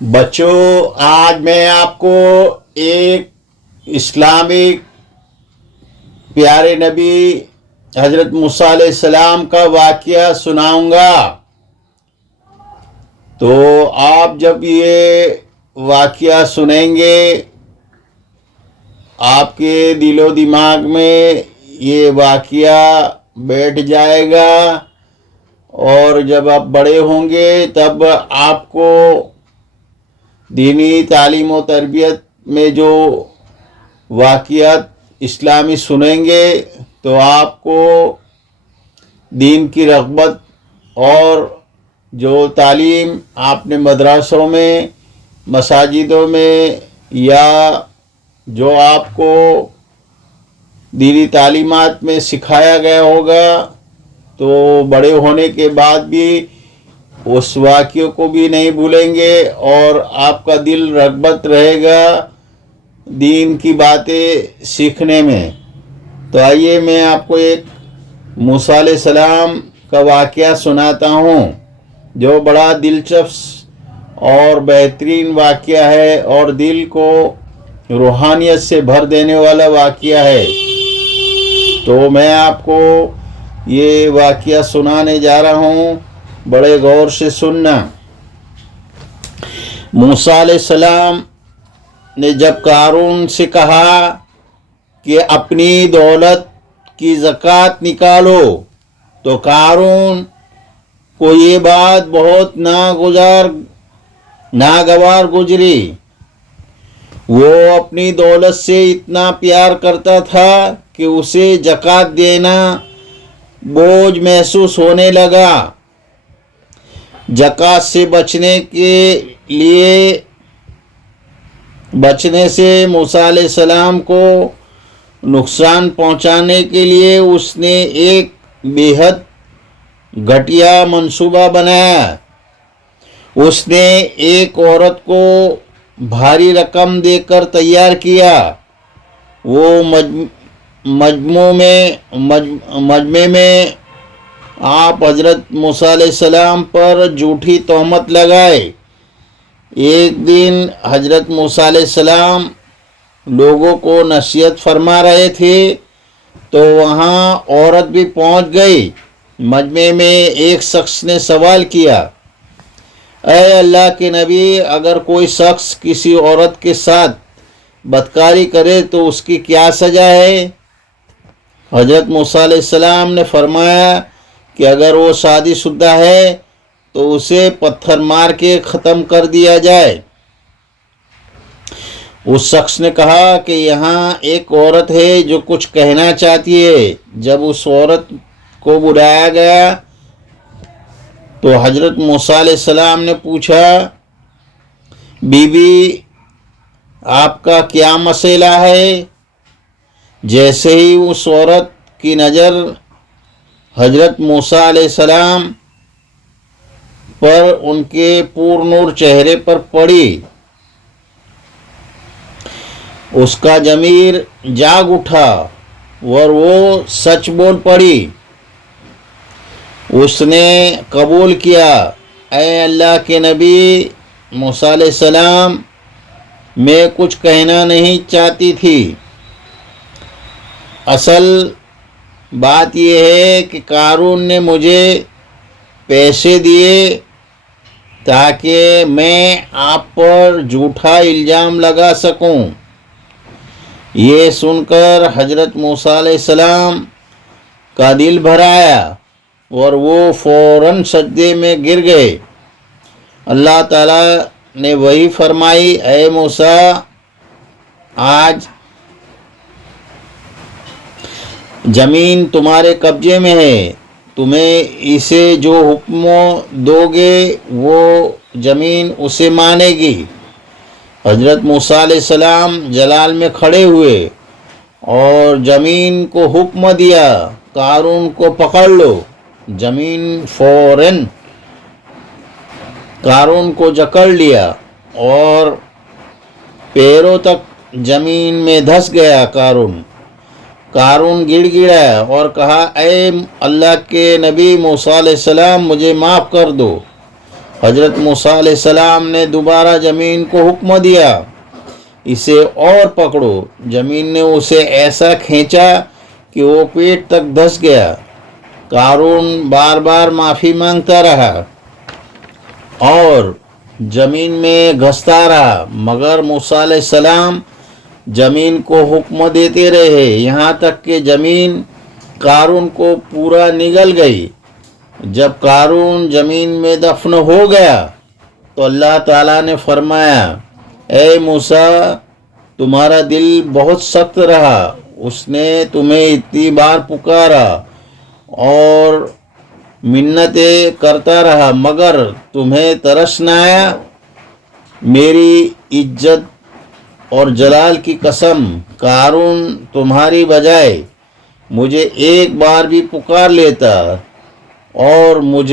بچوں، آج میں آپ کو ایک اسلامک پیارے نبی حضرت موسیٰ علیہ السلام کا واقعہ سناؤں گا۔ تو آپ جب یہ واقعہ سنیں گے آپ کے دل و دماغ میں یہ واقعہ بیٹھ جائے گا، اور جب آپ بڑے ہوں گے تب آپ کو دینی تعلیم و تربیت میں جو واقعات اسلامی سنیں گے تو آپ کو دین کی رغبت اور جو تعلیم آپ نے مدرسوں میں مساجدوں میں یا جو آپ کو دینی تعلیمات میں سکھایا گیا ہوگا تو بڑے ہونے کے بعد بھی اس واقعے کو بھی نہیں بھولیں گے، اور آپ کا دل رغبت رہے گا دین کی باتیں سیکھنے میں۔ تو آئیے میں آپ کو ایک موسیٰ علیہ السلام کا واقعہ سناتا ہوں جو بڑا دلچسپ اور بہترین واقعہ ہے اور دل کو روحانیت سے بھر دینے والا واقعہ ہے۔ تو میں آپ کو یہ واقعہ سنانے جا رہا ہوں، بڑے غور سے سننا۔ موسیٰ علیہ السلام نے جب قارون سے کہا کہ اپنی دولت کی زکوٰۃ نکالو تو قارون کو یہ بات بہت ناگوار گزری۔ وہ اپنی دولت سے اتنا پیار کرتا تھا کہ اسے زکوٰۃ دینا بوجھ محسوس ہونے لگا۔ زکوٰۃ سے بچنے سے موسیٰ علیہ السلام کو نقصان پہنچانے کے لیے اس نے ایک بے حد گھٹیا منصوبہ بنایا۔ اس نے ایک عورت کو بھاری رقم دے کر تیار کیا۔ وہ مجمع میں آپ حضرت موسیٰ علیہ السلام پر جھوٹی تہمت لگائے۔ ایک دن حضرت موسیٰ علیہ السلام لوگوں کو نصیحت فرما رہے تھے تو وہاں عورت بھی پہنچ گئی۔ مجمع میں ایک شخص نے سوال کیا، اے اللہ کے نبی، اگر کوئی شخص کسی عورت کے ساتھ بدکاری کرے تو اس کی کیا سزا ہے؟ حضرت موسیٰ علیہ السلام نے فرمایا کہ اگر وہ شادی شدہ ہے تو اسے پتھر مار کے ختم کر دیا جائے۔ اس شخص نے کہا کہ یہاں ایک عورت ہے جو کچھ کہنا چاہتی ہے۔ جب اس عورت کو بلایا گیا تو حضرت موسیٰ علیہ السلام نے پوچھا، بی بی آپ کا کیا مسئلہ ہے؟ جیسے ہی اس عورت کی نظر حضرت موسیٰ علیہ السلام پر ان کے پر نور چہرے پر پڑی، اس کا ضمیر جاگ اٹھا اور وہ سچ بول پڑی۔ اس نے قبول کیا، اے اللہ کے نبی موسیٰ علیہ السلام، میں کچھ کہنا نہیں چاہتی تھی۔ اصل بات یہ ہے کہ قارون نے مجھے پیسے دیے تاکہ میں آپ پر جھوٹا الزام لگا سکوں۔ یہ سن کر حضرت موسیٰ علیہ السلام کا دل بھر آیا اور وہ فوراً سجدے میں گر گئے۔ اللہ تعالیٰ نے وحی فرمائی، اے موسیٰ، آج زمین تمہارے قبضے میں ہے، تمہیں اسے جو حکم دو گے وہ زمین اسے مانے گی۔ حضرت موسیٰ علیہ السلام جلال میں کھڑے ہوئے اور زمین کو حکم دیا، قارون کو پکڑ لو۔ زمین فوراً قارون کو جکڑ لیا اور پیروں تک زمین میں دھس گیا۔ قارون گڑ گڑایا اور کہا، اے اللہ کے نبی موسیٰ علیہ السلام، مجھے معاف کر دو، حضرت موسیٰ علیہ السلام نے دوبارہ زمین کو حکم دیا اسے اور پکڑو. زمین نے اسے ایسا کھینچا کہ وہ پیٹ تک دھس گیا. قارون بار بار معافی مانگتا رہا اور زمین میں گھستا رہا، مگر موسیٰ علیہ السلام زمین کو حکم دیتے رہے یہاں تک کہ زمین قارون کو پورا نگل گئی. جب قارون زمین میں دفن ہو گیا تو اللہ تعالیٰ نے فرمایا، اے موسیٰ تمہارا دل بہت سخت رہا، اس نے تمہیں اتنی بار پکارا اور منتیں کرتا رہا مگر تمہیں ترس نہ آیا. میری عزت اور جلال کی قسم، قارون تمہاری بجائے مجھے ایک بار بھی پکار لیتا اور مجھ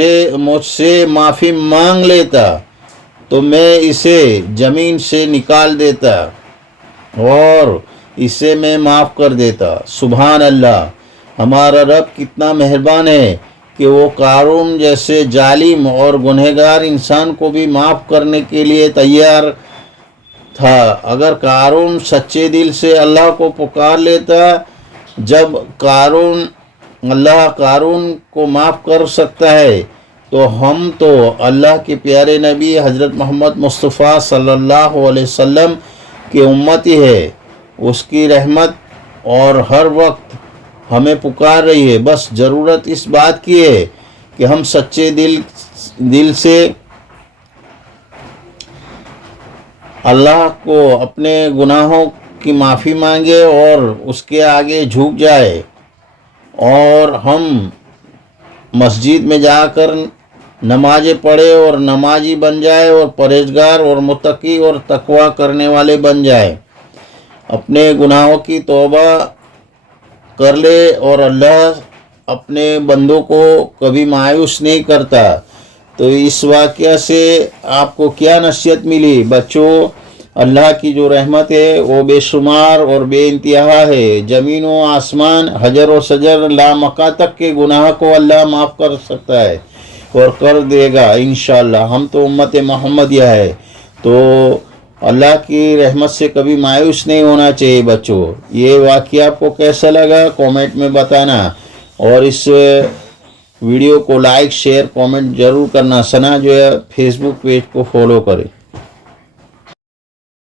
سے معافی مانگ لیتا تو میں اسے زمین سے نکال دیتا اور اسے میں معاف کر دیتا. سبحان اللہ، ہمارا رب کتنا مہربان ہے کہ وہ قارون جیسے ظالم اور گنہگار انسان کو بھی معاف کرنے کے لیے تیار تھا. اگر قارون سچے دل سے اللہ کو پکار لیتا، جب اللہ قارون کو معاف کر سکتا ہے تو ہم تو اللہ کے پیارے نبی حضرت محمد مصطفیٰ صلی اللہ علیہ وسلم کی امتی ہے. اس کی رحمت اور ہر وقت ہمیں پکار رہی ہے. بس ضرورت اس بات کی ہے کہ ہم سچے دل سے اللہ کو اپنے گناہوں کی معافی مانگے اور اس کے آگے جھک جائے اور ہم مسجد میں جا کر نمازیں پڑھے اور نمازی بن جائے اور پرہیزگار اور متقی اور تقوی کرنے والے بن جائے. اپنے گناہوں کی توبہ کر لے اور اللہ اپنے بندوں کو کبھی مایوس نہیں کرتا. تو اس واقعہ سے آپ کو کیا نصیحت ملی؟ بچوں، اللہ کی جو رحمت ہے وہ بے شمار اور بے انتہا ہے. زمین و آسمان، حجر و شجر، لامکاں تک کے گناہ کو اللہ معاف کر سکتا ہے اور کر دے گا انشاءاللہ. ہم تو امت محمدیہ ہے تو اللہ کی رحمت سے کبھی مایوس نہیں ہونا چاہیے. بچوں، یہ واقعہ آپ کو کیسا لگا کامنٹ میں بتانا اور اس ویڈیو کو لائک شیئر کامنٹ ضرور کرنا. ثنا جو ہے فیس بک پیج کو فالو کرے.